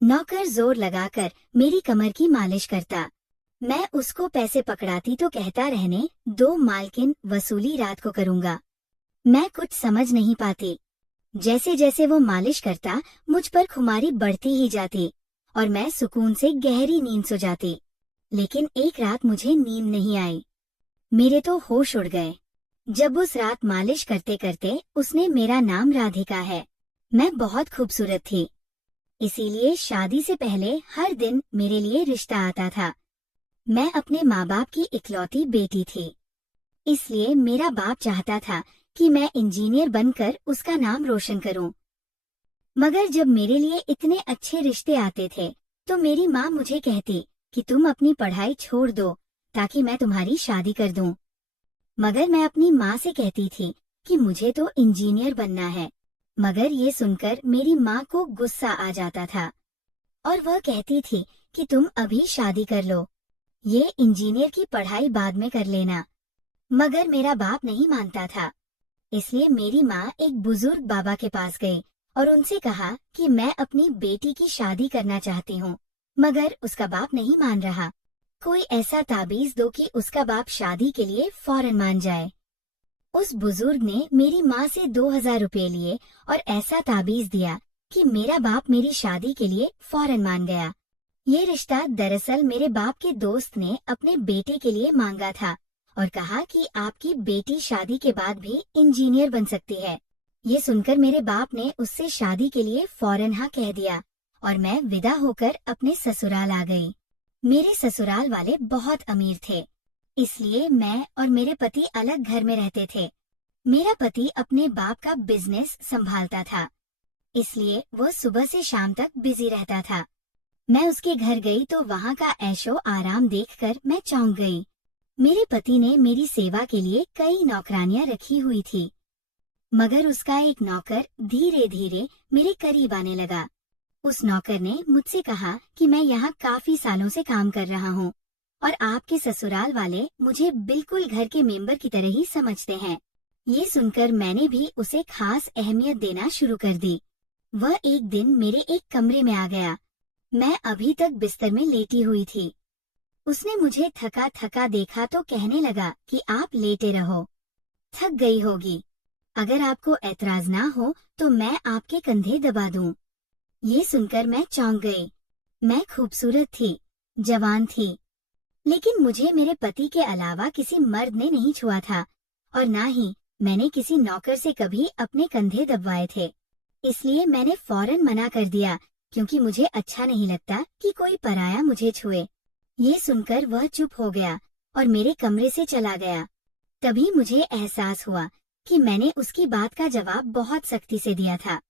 नौकर जोर लगाकर मेरी कमर की मालिश करता। मैं उसको पैसे पकड़ाती तो कहता रहने दो मालकिन, वसूली रात को करूंगा। मैं कुछ समझ नहीं पाती। जैसे जैसे वो मालिश करता मुझ पर खुमारी बढ़ती ही जाती और मैं सुकून से गहरी नींद सो जाती। लेकिन एक रात मुझे नींद नहीं आई। मेरे तो होश उड़ गए। जब उस रात मालिश करते करते उसने मेरा नाम राधिका है। मैं बहुत खूबसूरत थी, इसीलिए शादी से पहले हर दिन मेरे लिए रिश्ता आता था। मैं अपने माँ बाप की इकलौती बेटी थी, इसलिए मेरा बाप चाहता था कि मैं इंजीनियर बनकर उसका नाम रोशन करूं। मगर जब मेरे लिए इतने अच्छे रिश्ते आते थे तो मेरी माँ मुझे कहती कि तुम अपनी पढ़ाई छोड़ दो ताकि मैं तुम्हारी शादी कर दूं। मगर मैं अपनी माँ से कहती थी कि मुझे तो इंजीनियर बनना है। मगर ये सुनकर मेरी माँ को गुस्सा आ जाता था और वह कहती थी कि तुम अभी शादी कर लो, ये इंजीनियर की पढ़ाई बाद में कर लेना। मगर मेरा बाप नहीं मानता था, इसलिए मेरी माँ एक बुजुर्ग बाबा के पास गई और उनसे कहा कि मैं अपनी बेटी की शादी करना चाहती हूँ। मगर उसका बाप नहीं मान रहा। कोई ऐसा ताबीज दो कि उसका बाप शादी के लिए फौरन मान जाए। उस बुजुर्ग ने मेरी माँ से 2000 रुपए लिए और ऐसा ताबीज दिया कि मेरा बाप मेरी शादी के लिए फौरन मान गया। ये रिश्ता दरअसल मेरे बाप के दोस्त ने अपने बेटे के लिए मांगा था और कहा कि आपकी बेटी शादी के बाद भी इंजीनियर बन सकती है। ये सुनकर मेरे बाप ने उससे शादी के लिए फौरन हाँ कह दिया और मैं विदा होकर अपने ससुराल आ गई। मेरे ससुराल वाले बहुत अमीर थे, इसलिए मैं और मेरे पति अलग घर में रहते थे। मेरा पति अपने बाप का बिजनेस संभालता था, इसलिए वो सुबह से शाम तक बिजी रहता था। मैं उसके घर गई तो वहाँ का ऐशो आराम देखकर मैं चौंक गई। मेरे पति ने मेरी सेवा के लिए कई नौकरानियां रखी हुई थी, मगर उसका एक नौकर धीरे धीरे मेरे करीब आने लगा। उस नौकर ने मुझसे कहा कि मैं यहाँ काफी सालों से काम कर रहा हूँ और आपके ससुराल वाले मुझे बिल्कुल घर के मेंबर की तरह ही समझते हैं। ये सुनकर मैंने भी उसे खास अहमियत देना शुरू कर दी। वह एक दिन मेरे एक कमरे में आ गया। मैं अभी तक बिस्तर में लेटी हुई थी। उसने मुझे थका थका देखा तो कहने लगा कि आप लेटे रहो, थक गई होगी। अगर आपको ऐतराज ना हो तो मैं आपके कंधे दबा दूं। ये सुनकर मैं चौंक गई। मैं खूबसूरत थी, जवान थी, लेकिन मुझे मेरे पति के अलावा किसी मर्द ने नहीं छुआ था और ना ही मैंने किसी नौकर से कभी अपने कंधे दबवाए थे। इसलिए मैंने फौरन मना कर दिया, क्योंकि मुझे अच्छा नहीं लगता कि कोई पराया मुझे छुए। ये सुनकर वह चुप हो गया और मेरे कमरे से चला गया। तभी मुझे एहसास हुआ कि मैंने उसकी बात का जवाब बहुत सख्ती से दिया था।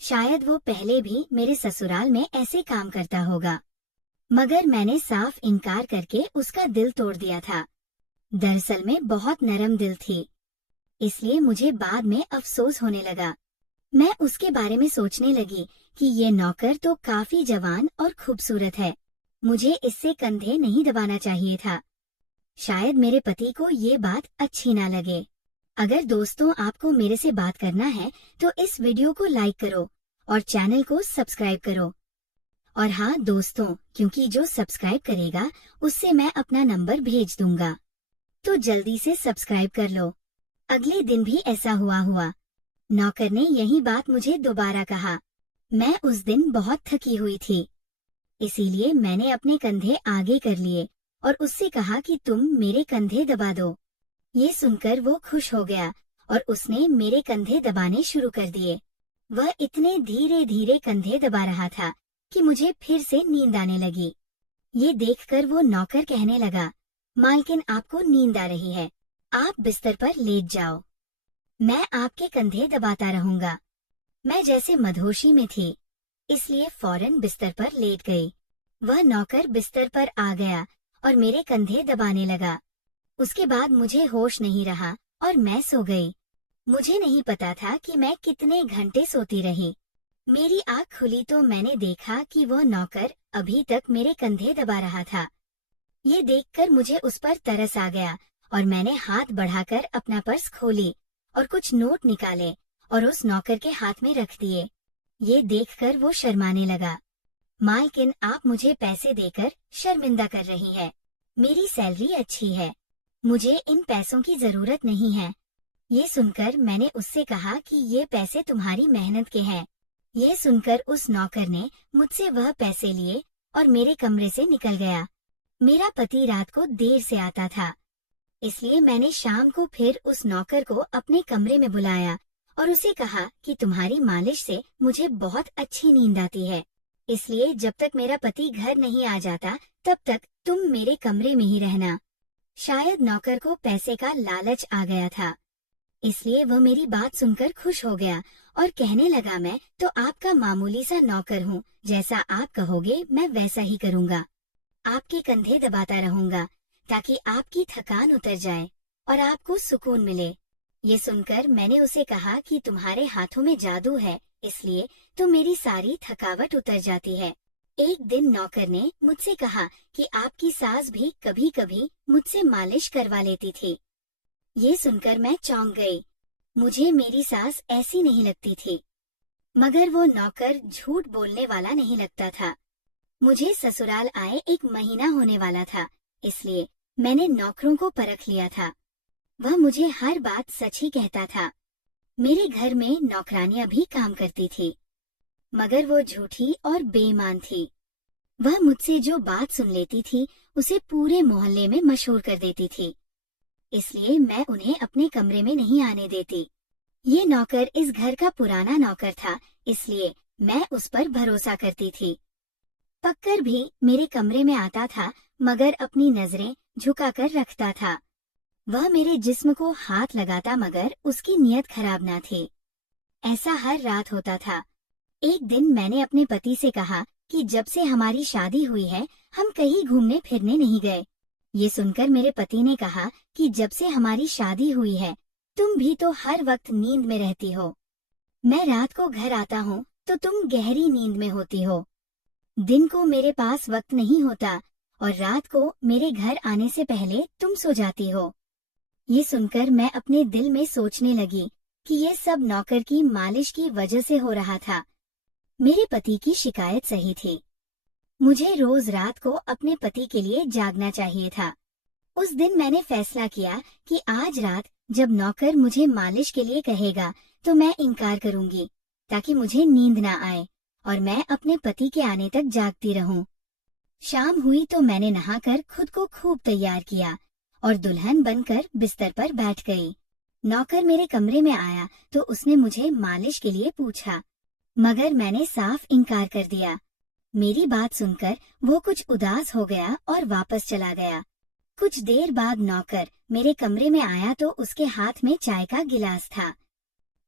शायद वो पहले भी मेरे ससुराल में ऐसे काम करता होगा, मगर मैंने साफ इनकार करके उसका दिल तोड़ दिया था। दरअसल में बहुत नरम दिल थी, इसलिए मुझे बाद में अफसोस होने लगा। मैं उसके बारे में सोचने लगी कि ये नौकर तो काफी जवान और खूबसूरत है, मुझे इससे कंधे नहीं दबाना चाहिए था। शायद मेरे पति को ये बात अच्छी ना लगे। अगर दोस्तों आपको मेरे से बात करना है तो इस वीडियो को लाइक करो और चैनल को सब्सक्राइब करो। और हाँ दोस्तों, क्योंकि जो सब्सक्राइब करेगा उससे मैं अपना नंबर भेज दूंगा, तो जल्दी से सब्सक्राइब कर लो। अगले दिन भी ऐसा हुआ। नौकर ने यही बात मुझे दोबारा कहा। मैं उस दिन बहुत थकी हुई थी, इसीलिए मैंने अपने कंधे आगे कर लिए और उससे कहा कि तुम मेरे कंधे दबा दो। ये सुनकर वो खुश हो गया और उसने मेरे कंधे दबाने शुरू कर दिए। वह इतने धीरे धीरे कंधे दबा रहा था कि मुझे फिर से नींद आने लगी। ये देखकर वो नौकर कहने लगा, मालकिन आपको नींद आ रही है, आप बिस्तर पर लेट जाओ, मैं आपके कंधे दबाता रहूंगा। मैं जैसे मदहोशी में थी, इसलिए फौरन बिस्तर पर लेट गई। वह नौकर बिस्तर पर आ गया और मेरे कंधे दबाने लगा। उसके बाद मुझे होश नहीं रहा और मैं सो गई। मुझे नहीं पता था कि मैं कितने घंटे सोती रही। मेरी आँख खुली तो मैंने देखा कि वह नौकर अभी तक मेरे कंधे दबा रहा था। ये देखकर मुझे उस पर तरस आ गया और मैंने हाथ बढ़ाकर अपना पर्स खोली और कुछ नोट निकाले और उस नौकर के हाथ में रख दिए। ये देखकर वो शर्माने लगा। मालकिन, आप मुझे पैसे देकर शर्मिंदा कर रही है। मेरी सैलरी अच्छी है, मुझे इन पैसों की जरूरत नहीं है। ये सुनकर मैंने उससे कहा कि ये पैसे तुम्हारी मेहनत के हैं। यह सुनकर उस नौकर ने मुझसे वह पैसे लिए और मेरे कमरे से निकल गया। मेरा पति रात को देर से आता था, इसलिए मैंने शाम को फिर उस नौकर को अपने कमरे में बुलाया और उसे कहा कि तुम्हारी मालिश से मुझे बहुत अच्छी नींद आती है, इसलिए जब तक मेरा पति घर नहीं आ जाता तब तक तुम मेरे कमरे में ही रहना। शायद नौकर को पैसे का लालच आ गया था, इसलिए वह मेरी बात सुनकर खुश हो गया और कहने लगा, मैं तो आपका मामूली सा नौकर हूँ, जैसा आप कहोगे मैं वैसा ही करूँगा। आपके कंधे दबाता रहूंगा ताकि आपकी थकान उतर जाए और आपको सुकून मिले। ये सुनकर मैंने उसे कहा कि तुम्हारे हाथों में जादू है, इसलिए तो मेरी सारी थकावट उतर जाती है। एक दिन नौकर ने मुझसे कहा कि आपकी सास भी कभी कभी मुझसे मालिश करवा लेती थी। ये सुनकर मैं चौंक गई। मुझे मेरी सास ऐसी नहीं लगती थी, मगर वो नौकर झूठ बोलने वाला नहीं लगता था। मुझे ससुराल आए 1 महीना होने वाला था, इसलिए मैंने नौकरों को परख लिया था। वह मुझे हर बात सच ही कहता था। मेरे घर में नौकरानियां भी काम करती थी, मगर वो झूठी और बेईमान थी। वह मुझसे जो बात सुन लेती थी उसे पूरे मोहल्ले में मशहूर कर देती थी, इसलिए मैं उन्हें अपने कमरे में नहीं आने देती। ये नौकर इस घर का पुराना नौकर था, इसलिए मैं उस पर भरोसा करती थी। पक्कर भी मेरे कमरे में आता था, मगर अपनी नजरें झुकाकर रखता था। वह मेरे जिस्म को हाथ लगाता, मगर उसकी नीयत खराब ना थी। ऐसा हर रात होता था। एक दिन मैंने अपने पति से कहा कि जब से हमारी शादी हुई है हम कहीं घूमने फिरने नहीं गए। ये सुनकर मेरे पति ने कहा कि जब से हमारी शादी हुई है तुम भी तो हर वक्त नींद में रहती हो। मैं रात को घर आता हूँ तो तुम गहरी नींद में होती हो। दिन को मेरे पास वक्त नहीं होता और रात को मेरे घर आने से पहले तुम सो जाती हो। ये सुनकर मैं अपने दिल में सोचने लगी कि ये सब नौकर की मालिश की वजह से हो रहा था। मेरे पति की शिकायत सही थी। मुझे रोज रात को अपने पति के लिए जागना चाहिए था। उस दिन मैंने फैसला किया कि आज रात जब नौकर मुझे मालिश के लिए कहेगा तो मैं इनकार करूंगी, ताकि मुझे नींद ना आए और मैं अपने पति के आने तक जागती रहूं। शाम हुई तो मैंने नहाकर खुद को खूब तैयार किया और दुल्हन बनकर बिस्तर पर बैठ गई। नौकर मेरे कमरे में आया तो उसने मुझे मालिश के लिए पूछा, मगर मैंने साफ इनकार कर दिया। मेरी बात सुनकर वो कुछ उदास हो गया और वापस चला गया। कुछ देर बाद नौकर मेरे कमरे में आया तो उसके हाथ में चाय का गिलास था।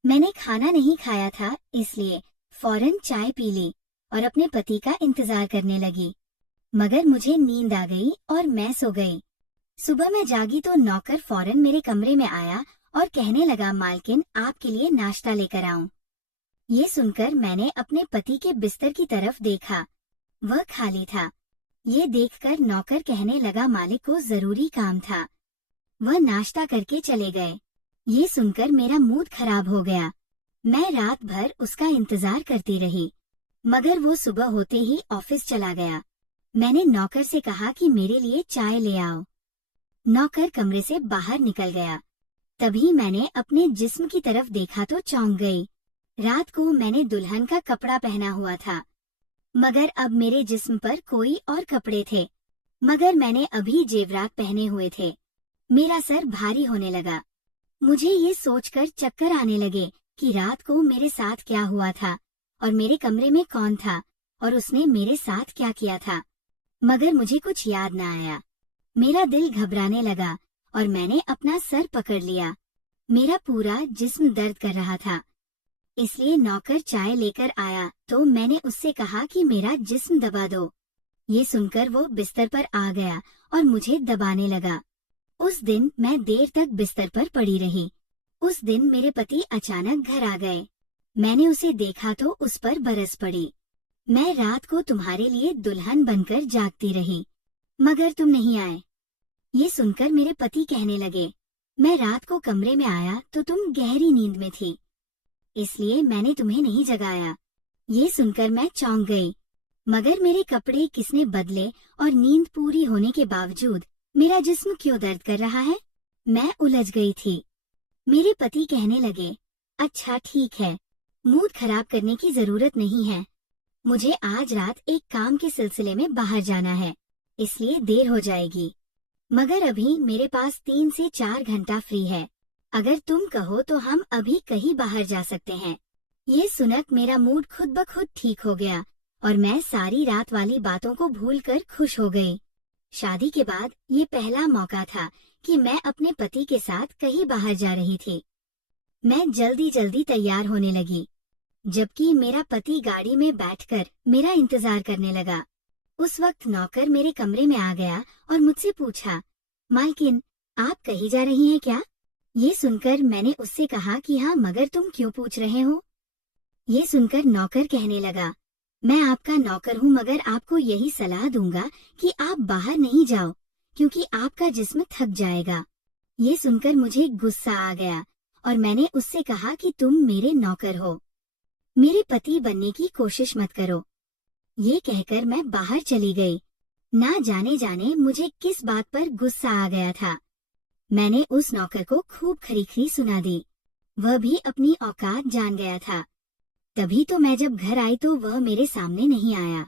मैंने खाना नहीं खाया था, इसलिए फौरन चाय पी ली और अपने पति का इंतजार करने लगी, मगर मुझे नींद आ गई और मैं सो गई। सुबह मैं जागी तो नौकर फौरन मेरे कमरे में आया और कहने लगा, मालकिन आपके लिए नाश्ता लेकर आऊं। ये सुनकर मैंने अपने पति के बिस्तर की तरफ देखा, वह खाली था। ये देखकर नौकर कहने लगा, मालिक को जरूरी काम था। वह नाश्ता करके चले गए। ये सुनकर मेरा मूड खराब हो गया। मैं रात भर उसका इंतजार करती रही, मगर वो सुबह होते ही ऑफिस चला गया। मैंने नौकर से कहा कि मेरे लिए चाय ले आओ। नौकर कमरे से बाहर निकल गया। तभी मैंने अपने जिस्म की तरफ देखा तो चौंक गई। रात को मैंने दुल्हन का कपड़ा पहना हुआ था, मगर अब मेरे जिस्म पर कोई और कपड़े थे, मगर मैंने अभी जेवरात पहने हुए थे। मेरा सर भारी होने लगा। मुझे ये सोचकर चक्कर आने लगे कि रात को मेरे साथ क्या हुआ था और मेरे कमरे में कौन था और उसने मेरे साथ क्या किया था, मगर मुझे कुछ याद न आया। मेरा दिल घबराने लगा और मैंने अपना सर पकड़ लिया। मेरा पूरा जिस्म दर्द कर रहा था, इसलिए नौकर चाय लेकर आया तो मैंने उससे कहा कि मेरा जिस्म दबा दो। ये सुनकर वो बिस्तर पर आ गया और मुझे दबाने लगा। उस दिन मैं देर तक बिस्तर पर पड़ी रही। उस दिन मेरे पति अचानक घर आ गए। मैंने उसे देखा तो उस पर बरस पड़ी। मैं रात को तुम्हारे लिए दुल्हन बनकर जागती रही, मगर तुम नहीं आए। ये सुनकर मेरे पति कहने लगे, मैं रात को कमरे में आया तो तुम गहरी नींद में थी, इसलिए मैंने तुम्हें नहीं जगाया। ये सुनकर मैं चौंक गई। मगर मेरे कपड़े किसने बदले और नींद पूरी होने के बावजूद मेरा जिस्म क्यों दर्द कर रहा है? मैं उलझ गई थी। मेरे पति कहने लगे, अच्छा ठीक है, मूड खराब करने की जरूरत नहीं है। मुझे आज रात एक काम के सिलसिले में बाहर जाना है, इसलिए देर हो जाएगी। मगर अभी मेरे पास 3 से 4 घंटा फ्री है। अगर तुम कहो तो हम अभी कहीं बाहर जा सकते हैं। ये सुनकर मेरा मूड खुद ब खुद ठीक हो गया और मैं सारी रात वाली बातों को भूलकर खुश हो गई। शादी के बाद ये पहला मौका था कि मैं अपने पति के साथ कहीं बाहर जा रही थी। मैं जल्दी जल्दी तैयार होने लगी, जबकि मेरा पति गाड़ी में बैठकर मेरा इंतजार करने लगा। उस वक्त नौकर मेरे कमरे में आ गया और मुझसे पूछा, मालकिन, आप कहीं जा रही हैं क्या? ये सुनकर मैंने उससे कहा कि हाँ, मगर तुम क्यों पूछ रहे हो? ये सुनकर नौकर कहने लगा, मैं आपका नौकर हूँ, मगर आपको यही सलाह दूंगा कि आप बाहर नहीं जाओ, क्योंकि आपका जिस्म थक जाएगा। ये सुनकर मुझे गुस्सा आ गया और मैंने उससे कहा कि तुम मेरे नौकर हो, मेरे पति बनने की कोशिश मत करो। ये कहकर मैं बाहर चली गई। ना जाने मुझे किस बात पर गुस्सा आ गया था। मैंने उस नौकर को खूब खरी सुना दी। वह भी अपनी औकात जान गया था। तभी तो मैं जब घर आई तो वह मेरे सामने नहीं आया।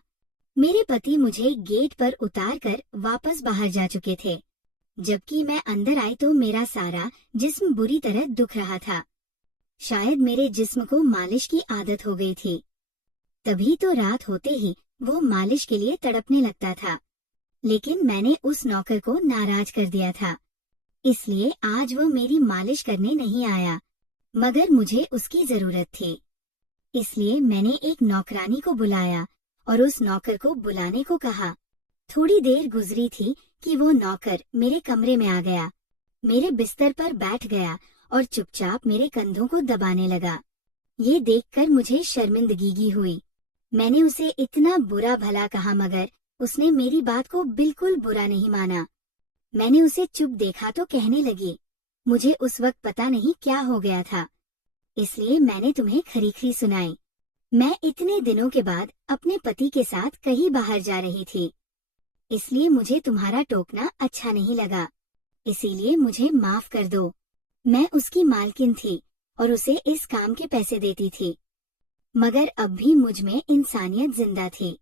मेरे पति मुझे गेट पर उतार कर वापस बाहर जा चुके थे, जबकि मैं अंदर आई तो मेरा सारा जिस्म बुरी तरह दुख रहा था। शायद मेरे जिस्म को मालिश की आदत हो गई थी। तभी तो रात होते ही वो मालिश के लिए तड़पने लगता था। लेकिन मैंने उस नौकर को नाराज कर दिया था, इसलिए आज वो मेरी मालिश करने नहीं आया, मगर मुझे उसकी जरूरत थी। इसलिए मैंने एक नौकरानी को बुलाया और उस नौकर को बुलाने को कहा। थोड़ी देर गुजरी थी कि वो नौकर मेरे कमरे में आ गया, मेरे बिस्तर पर बैठ गया और चुपचाप मेरे कंधों को दबाने लगा। ये देखकर मुझे शर्मिंदगी हुई। मैंने उसे इतना बुरा भला कहा, मगर उसने मेरी बात को बिल्कुल बुरा नहीं माना। मैंने उसे चुप देखा तो कहने लगी, मुझे उस वक्त पता नहीं क्या हो गया था, इसलिए मैंने तुम्हें खरी सुनाई। मैं इतने दिनों के बाद अपने पति के साथ कहीं बाहर जा रही थी, इसलिए मुझे तुम्हारा टोकना अच्छा नहीं लगा, इसीलिए मुझे माफ कर दो। मैं उसकी मालकिन थी और उसे इस काम के पैसे देती थी, मगर अब भी मुझ में इंसानियत जिंदा थी,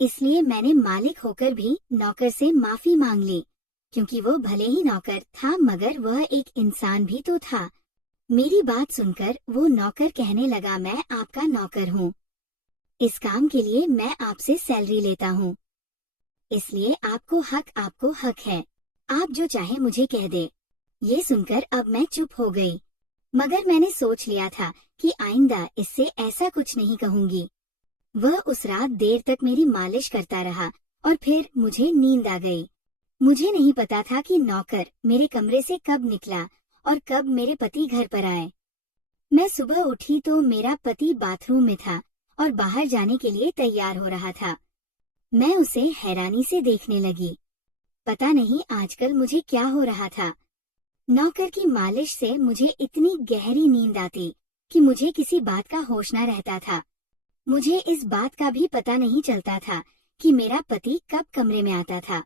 इसलिए मैंने मालिक होकर भी नौकर से माफी मांग ली, क्योंकि वो भले ही नौकर था मगर वह एक इंसान भी तो था। मेरी बात सुनकर वो नौकर कहने लगा, मैं आपका नौकर हूँ, इस काम के लिए मैं आपसे सैलरी लेता हूँ, इसलिए आपको हक है, आप जो चाहे मुझे कह दे। ये सुनकर अब मैं चुप हो गई, मगर मैंने सोच लिया था कि आइंदा इससे ऐसा कुछ नहीं कहूंगी। वह उस रात देर तक मेरी मालिश करता रहा और फिर मुझे नींद आ गई। मुझे नहीं पता था कि नौकर मेरे कमरे से कब निकला और कब मेरे पति घर पर आए। मैं सुबह उठी तो मेरा पति बाथरूम में था और बाहर जाने के लिए तैयार हो रहा था। मैं उसे हैरानी से देखने लगी। पता नहीं आजकल मुझे क्या हो रहा था। नौकर की मालिश से मुझे इतनी गहरी नींद आती कि मुझे किसी बात का होश न रहता था। मुझे इस बात का भी पता नहीं चलता था कि मेरा पति कब कमरे में आता था।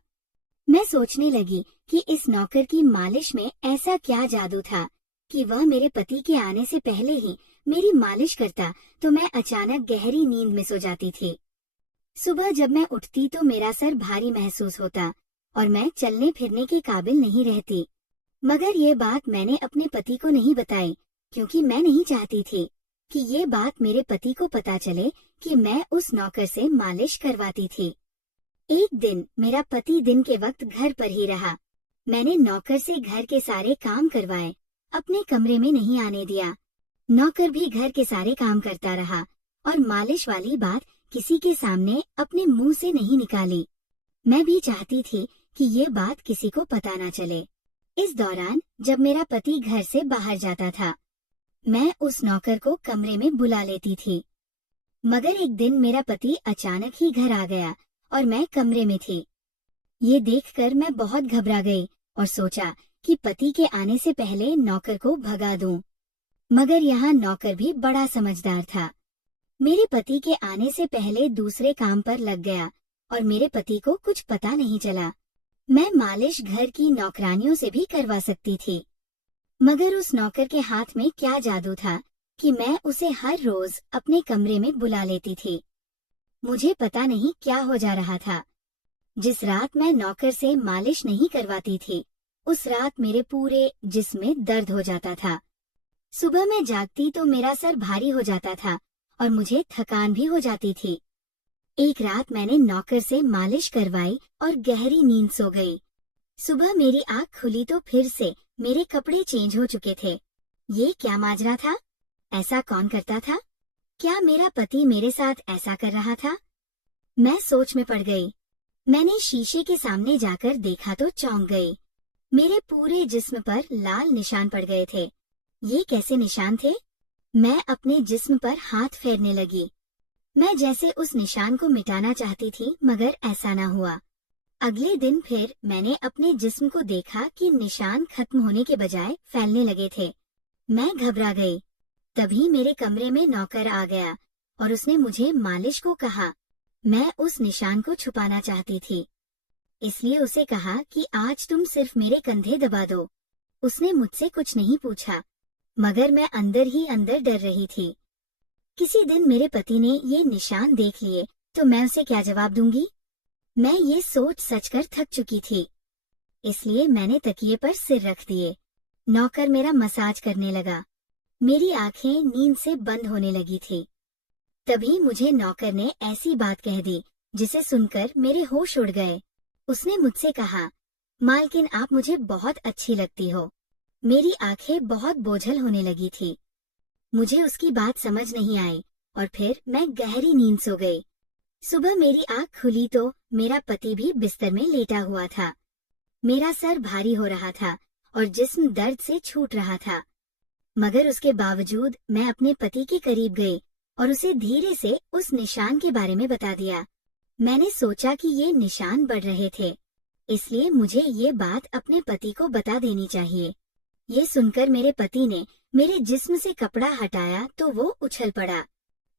मैं सोचने लगी कि इस नौकर की मालिश में ऐसा क्या जादू था कि वह मेरे पति के आने से पहले ही मेरी मालिश करता तो मैं अचानक गहरी नींद में सो जाती थी। सुबह जब मैं उठती तो मेरा सर भारी महसूस होता और मैं चलने फिरने के काबिल नहीं रहती। मगर ये बात मैंने अपने पति को नहीं बताई, क्योंकि मैं नहीं चाहती थी कि ये बात मेरे पति को पता चले कि मैं उस नौकर से मालिश करवाती थी। एक दिन मेरा पति दिन के वक्त घर पर ही रहा। मैंने नौकर से घर के सारे काम करवाए, अपने कमरे में नहीं आने दिया। नौकर भी घर के सारे काम करता रहा और मालिश वाली बात किसी के सामने अपने मुंह से नहीं निकाली। मैं भी चाहती थी कि ये बात किसी को पता ना चले। इस दौरान जब मेरा पति घर से बाहर जाता था, मैं उस नौकर को कमरे में बुला लेती थी। मगर एक दिन मेरा पति अचानक ही घर आ गया और मैं कमरे में थी। ये देखकर मैं बहुत घबरा गई और सोचा कि पति के आने से पहले नौकर को भगा दूं। मगर यहाँ नौकर भी बड़ा समझदार था। मेरे पति के आने से पहले दूसरे काम पर लग गया और मेरे पति को कुछ पता नहीं चला। मैं मालिश घर की नौकरानियों से भी करवा सकती थी, मगर उस नौकर के हाथ में क्या जादू था कि मैं उसे हर रोज अपने कमरे में बुला लेती थी। मुझे पता नहीं क्या हो जा रहा था। जिस रात मैं नौकर से मालिश नहीं करवाती थी, उस रात मेरे पूरे जिस्म में दर्द हो जाता था। सुबह मैं जागती तो मेरा सर भारी हो जाता था और मुझे थकान भी हो जाती थी। एक रात मैंने नौकर से मालिश करवाई और गहरी नींद सो गई। सुबह मेरी आँख खुली तो फिर से मेरे कपड़े चेंज हो चुके थे। ये क्या माजरा था? ऐसा कौन करता था? क्या मेरा पति मेरे साथ ऐसा कर रहा था? मैं सोच में पड़ गई। मैंने शीशे के सामने जाकर देखा तो चौंक गई। मेरे पूरे जिस्म पर लाल निशान पड़ गए थे। ये कैसे निशान थे? मैं अपने जिस्म पर हाथ फेरने लगी। मैं जैसे उस निशान को मिटाना चाहती थी, मगर ऐसा न हुआ। अगले दिन फिर मैंने अपने जिस्म को देखा कि निशान खत्म होने के बजाय फैलने लगे थे। मैं घबरा गई। तभी मेरे कमरे में नौकर आ गया और उसने मुझे मालिश को कहा। मैं उस निशान को छुपाना चाहती थी, इसलिए उसे कहा कि आज तुम सिर्फ मेरे कंधे दबा दो। उसने मुझसे कुछ नहीं पूछा, मगर मैं अंदर ही अंदर डर रही थी। किसी दिन मेरे पति ने ये निशान देख लिए तो मैं उसे क्या जवाब दूंगी? मैं ये सोच सचकर थक चुकी थी, इसलिए मैंने तकिए पर सिर रख दिए। नौकर मेरा मसाज करने लगा। मेरी आंखें नींद से बंद होने लगी थी। तभी मुझे नौकर ने ऐसी बात कह दी जिसे सुनकर मेरे होश उड़ गए। उसने मुझसे कहा, मालकिन आप मुझे बहुत अच्छी लगती हो। मेरी आंखें बहुत बोझल होने लगी थी। मुझे उसकी बात समझ नहीं आई और फिर मैं गहरी नींद सो गई। सुबह मेरी आंख खुली तो मेरा पति भी बिस्तर में लेटा हुआ था। मेरा सर भारी हो रहा था और जिस्म दर्द से छूट रहा था, मगर उसके बावजूद मैं अपने पति के करीब गई और उसे धीरे से उस निशान के बारे में बता दिया। मैंने सोचा कि ये निशान बढ़ रहे थे, इसलिए मुझे ये बात अपने पति को बता देनी चाहिए। ये सुनकर मेरे पति ने मेरे जिस्म से कपड़ा हटाया तो वो उछल पड़ा।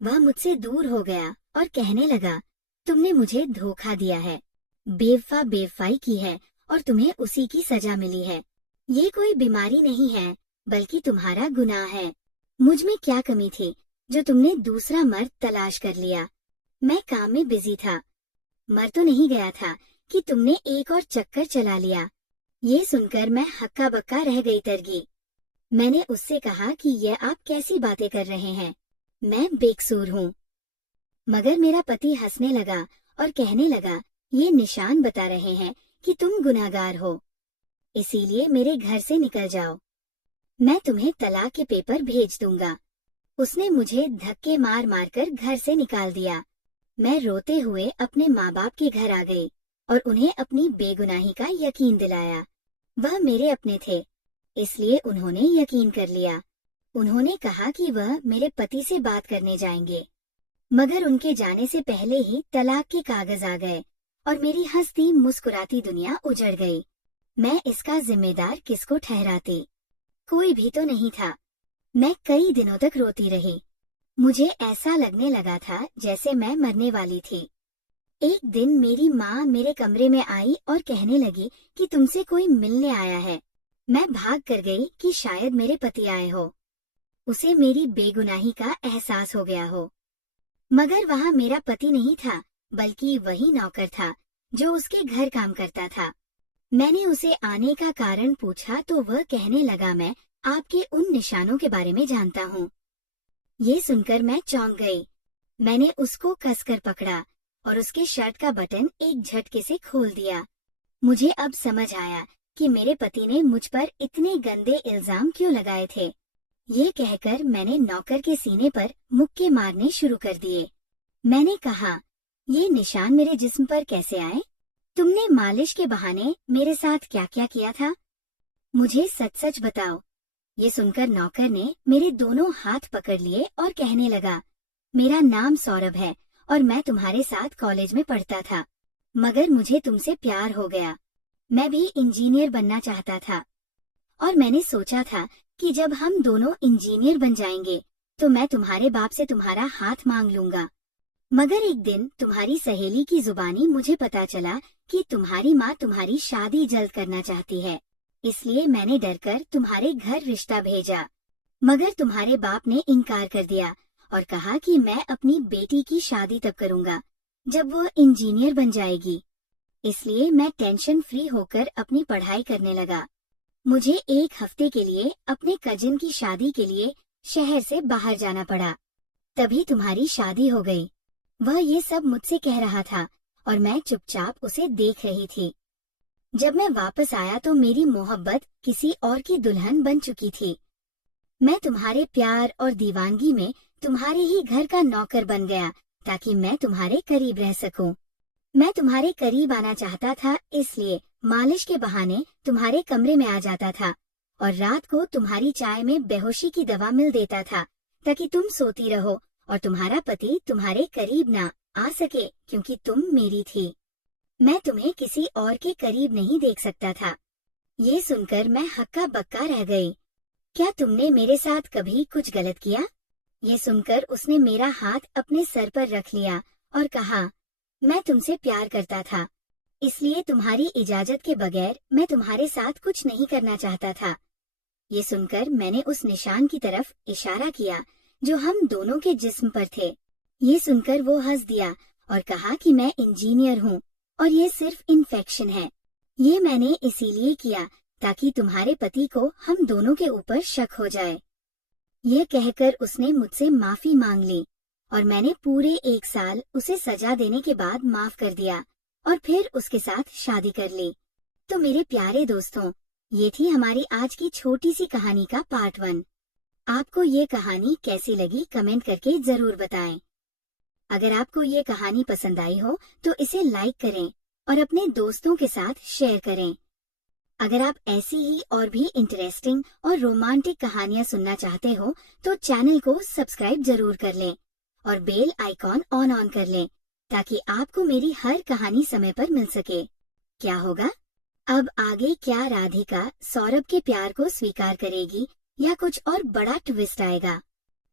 वह मुझसे दूर हो गया और कहने लगा, तुमने मुझे धोखा दिया है, बेवफाई की है और तुम्हें उसी की सजा मिली है। ये कोई बीमारी नहीं है, बल्कि तुम्हारा गुनाह है। मुझ में क्या कमी थी जो तुमने दूसरा मर्द तलाश कर लिया? मैं काम में बिजी था। मर तो नहीं गया था कि तुमने एक और चक्कर चला लिया। ये सुनकर मैं हक्का बक्का रह गई तरगी। मैंने उससे कहा कि यह आप कैसी बातें कर रहे हैं, मैं बेकसूर हूँ। मगर मेरा पति हंसने लगा और कहने लगा, ये निशान बता रहे हैं कि तुम गुनाहगार हो, इसीलिए मेरे घर से निकल जाओ। मैं तुम्हें तलाक के पेपर भेज दूंगा। उसने मुझे धक्के मार मार कर घर से निकाल दिया। मैं रोते हुए अपने माँ बाप के घर आ गई और उन्हें अपनी बेगुनाही का यकीन दिलाया। वह मेरे अपने थे, इसलिए उन्होंने यकीन कर लिया। उन्होंने कहा कि वह मेरे पति से बात करने जाएंगे, मगर उनके जाने से पहले ही तलाक के कागज आ गए और मेरी हंसती मुस्कुराती दुनिया उजड़ गई। मैं इसका जिम्मेदार किसको ठहराती? कोई भी तो नहीं था। मैं कई दिनों तक रोती रही। मुझे ऐसा लगने लगा था जैसे मैं मरने वाली थी। एक दिन मेरी माँ मेरे कमरे में आई और कहने लगी कि तुमसे कोई मिलने आया है। मैं भाग कर गई कि शायद मेरे पति आए हो, उसे मेरी बेगुनाही का एहसास हो गया हो। मगर वहाँ मेरा पति नहीं था, बल्कि वही नौकर था जो उसके घर काम करता था। मैंने उसे आने का कारण पूछा तो वह कहने लगा, मैं आपके उन निशानों के बारे में जानता हूँ। ये सुनकर मैं चौंक गई। मैंने उसको कसकर पकड़ा और उसके शर्ट का बटन एक झटके से खोल दिया। मुझे अब समझ आया कि मेरे पति ने मुझ पर इतने गंदे इल्जाम क्यों लगाए थे। ये कहकर मैंने नौकर के सीने पर मुक्के मारने शुरू कर दिए। मैंने कहा, ये निशान मेरे जिस्म पर कैसे आए? तुमने मालिश के बहाने मेरे साथ क्या क्या किया था? मुझे सच सच बताओ। ये सुनकर नौकर ने मेरे दोनों हाथ पकड़ लिए और कहने लगा, मेरा नाम सौरभ है और मैं तुम्हारे साथ कॉलेज में पढ़ता था, मगर मुझे तुमसे प्यार हो गया। मैं भी इंजीनियर बनना चाहता था और मैंने सोचा था कि जब हम दोनों इंजीनियर बन जाएंगे तो मैं तुम्हारे बाप से तुम्हारा हाथ मांग लूंगा। मगर एक दिन तुम्हारी सहेली की जुबानी मुझे पता चला कि तुम्हारी माँ तुम्हारी शादी जल्द करना चाहती है, इसलिए मैंने डरकर तुम्हारे घर रिश्ता भेजा। मगर तुम्हारे बाप ने इनकार कर दिया और कहा कि मैं अपनी बेटी की शादी तब करूंगा जब वो इंजीनियर बन जाएगी। इसलिए मैं टेंशन फ्री होकर अपनी पढ़ाई करने लगा। मुझे एक हफ्ते के लिए अपने कजिन की शादी के लिए शहर से बाहर जाना पड़ा। तभी तुम्हारी शादी हो गई। वह ये सब मुझसे कह रहा था और मैं चुपचाप उसे देख रही थी। जब मैं वापस आया तो मेरी मोहब्बत किसी और की दुल्हन बन चुकी थी। मैं तुम्हारे प्यार और दीवानगी में तुम्हारे ही घर का नौकर बन गया ताकि मैं तुम्हारे करीब रह सकूं। मैं तुम्हारे करीब आना चाहता था, इसलिए मालिश के बहाने तुम्हारे कमरे में आ जाता था और रात को तुम्हारी चाय में बेहोशी की दवा मिल देता था ताकि तुम सोती रहो और तुम्हारा पति तुम्हारे करीब ना आ सके क्योंकि तुम मेरी थी। मैं तुम्हें किसी और के करीब नहीं देख सकता था। ये सुनकर मैं हक्का बक्का रह गई। क्या तुमने मेरे साथ कभी कुछ गलत किया? ये सुनकर उसने मेरा हाथ अपने सर पर रख लिया और कहा, मैं तुमसे प्यार करता था, इसलिए तुम्हारी इजाजत के बगैर मैं तुम्हारे साथ कुछ नहीं करना चाहता था। ये सुनकर मैंने उस निशान की तरफ इशारा किया जो हम दोनों के जिस्म पर थे। ये सुनकर वो हंस दिया और कहा कि मैं इंजीनियर हूँ और ये सिर्फ इन्फेक्शन है। ये मैंने इसीलिए किया ताकि तुम्हारे पति को हम दोनों के ऊपर शक हो जाए। यह कहकर उसने मुझसे माफी मांग ली और मैंने पूरे 1 साल उसे सजा देने के बाद माफ कर दिया और फिर उसके साथ शादी कर ली। तो मेरे प्यारे दोस्तों, ये थी हमारी आज की छोटी सी कहानी का पार्ट 1। आपको ये कहानी कैसी लगी कमेंट करके जरूर बताएं। अगर आपको ये कहानी पसंद आई हो तो इसे लाइक करें और अपने दोस्तों के साथ शेयर करें। अगर आप ऐसी ही और भी इंटरेस्टिंग और रोमांटिक कहानियां सुनना चाहते हो तो चैनल को सब्सक्राइब जरूर कर लें और बेल आइकॉन ऑन कर लें ताकि आपको मेरी हर कहानी समय पर मिल सके। क्या होगा अब आगे? क्या राधिका सौरभ के प्यार को स्वीकार करेगी या कुछ और बड़ा ट्विस्ट आएगा?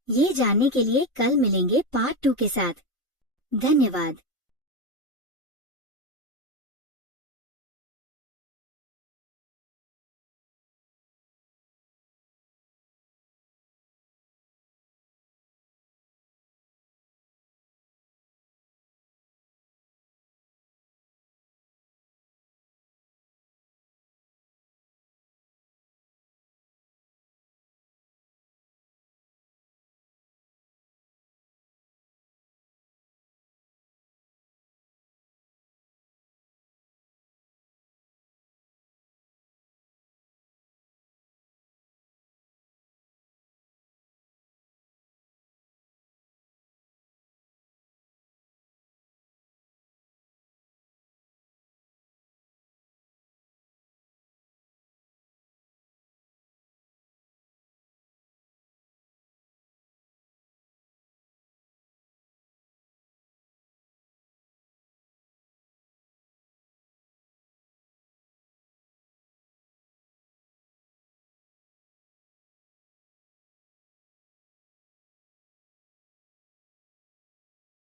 ये जानने के लिए कल मिलेंगे पार्ट 2 के साथ। धन्यवाद।